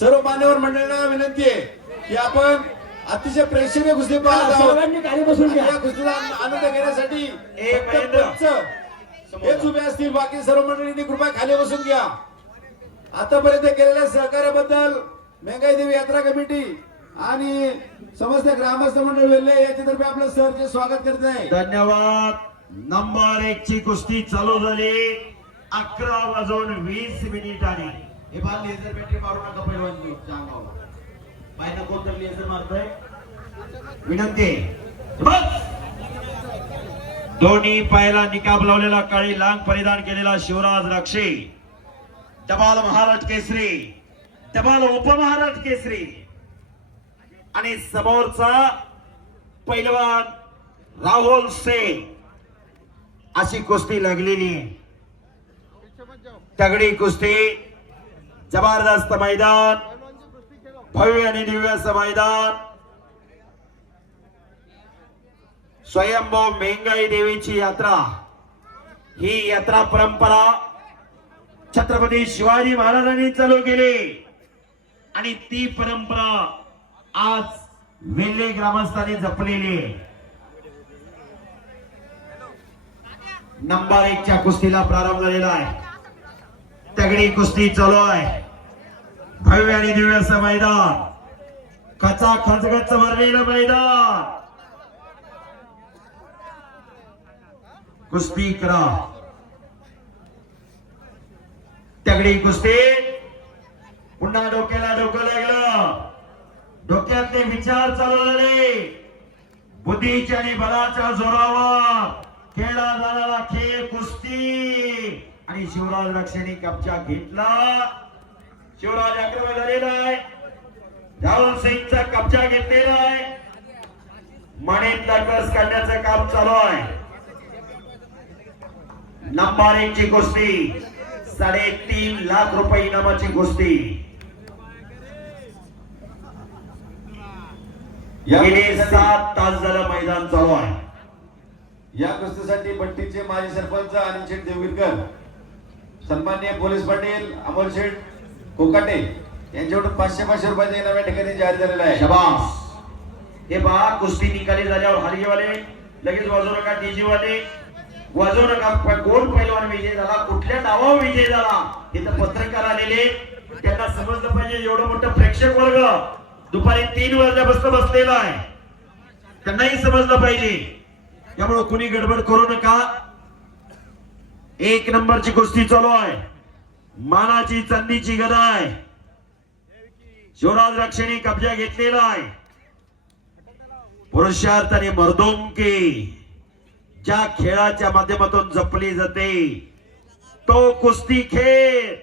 सर्व मान्यवर मंडळींना विनंती आहे की आपण अतिशय प्रेक्षणीय कुस्ती पाहत आहोत. सर्वांनी खाली बसून आणि घ्या. या कुस्तीचा आनंद घेण्यासाठी ए, फक्त महेंद्र. पंच. हेच उभे असतील बाकी सर्व मंडळींनी कृपया खाली बसून घ्या. आतापर्यंत केलेल्या सहकार्याबद्दल मेंगाई देवी यात्रा कमिटी आणि समस्त ग्रामस्थ मंडळ वेल्हे याच्यातर्फे आपलं सरचे स्वागत करत आहे. धन्यवाद. नंबर एक ची कुस्ती चालू झाली. अकरा वाजून वीस मिनिटांनी. हे बाल लेझर बॅटरी मारू नका पहिलवान अंगावर पाहिजे कोणतं लेझर मारतोय? विनंती. दोन्ही पायाला निकाब लावलेला काळी लांग परिधान केलेला शिवराज राक्षे. डबाल महाराज केसरी. डबाल उपमहाराज केसरी. आणि समोरचा पैलवान राहुल शेख अशी कुस्ती लागलेली तगडी कुस्ती जबरदस्त मैदान भव्य आणि दिव्य असं मैदान. स्वयंभू मेंगाई देवीची यात्रा ही यात्रा परंपरा छत्रपती शिवाजी महाराजांनी चालू केली. आणि ती परंपरा आज वेल्हे ग्रामस्थांनी जपलेली नंबर एकच्या कुस्तीला प्रारंभ झालेला आहे. तगडी कुस्ती चालू आहे. भव्य आणि दिव्य असं मैदान. कचा खचगच भरलेलं मैदान. कुस्ती करा. तगडी कुस्ती. पुन्हा डोक्याला डोकं लागलं. डोक्यातले विचार चालू झाले. बुद्धीच्या आणि बलाच्या जोरावर खेळला जाणारा खेळ कुस्ती. आणि शिवराज लक्षणी कब्जा घेतला. शिवराज आक्रमण झालेला आहे. राहुल सिंगचा कब्जा घेतलेला आहे. मणीतला कस काढण्याचं काम चालू आहे. नंबर एक ची कुस्ती साडेतीन लाख रुपये इनामाची कुस्ती. सात तास झालं मैदान चालू आहे. या कुस्तीसाठी बट्टीचे माजी सरपंच अनिल शेठ देवगिरकर सन्माननीय पोलीस पाटील अमोल शेठ कोकाटे यांच्याकडून पाचशे पाचशे रुपयाचे नव्या ठिकाणी जाहीर झालेला आहे शबास. हे पहा कुस्ती निकाली झाल्यावर हरिवाले लगेच वाजवू नका डीजी वाले वाजवू नका कोण पैलवान विजय झाला कुठल्या नावावर विजय झाला इथं पत्रकार आलेले. त्यांना समजलं पाहिजे एवढं मोठं प्रेक्षक वर्ग दुपारी तीन वाजल्यापासून बसलेला आहे. त्यांनाही समजलं पाहिजे. त्यामुळे कुणी गडबड करू नका. एक नंबरची कुस्ती चालू आहे. मानाची चंदीची गदा आहे शिवराज रक्षणी कब्जा घेतलेला आहे. पुरुषार्थाने मर्दोंकी ज्या खेळाच्या माध्यमातून जपली जाते तो कुस्ती खेळ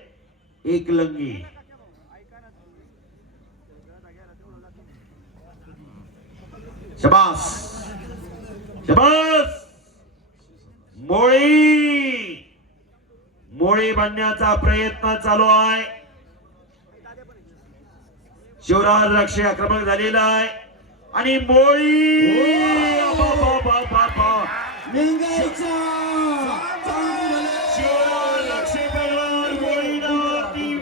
एकलंगी. शबास शबास! मोळी मोळी बांधण्याचा प्रयत्न चालू आहे. शिवराज रक्षे आक्रमक झालेला आहे. आणि मोळी! लिंगायच्या शिवराज लक्ष्मी पैलवान गोळीवरती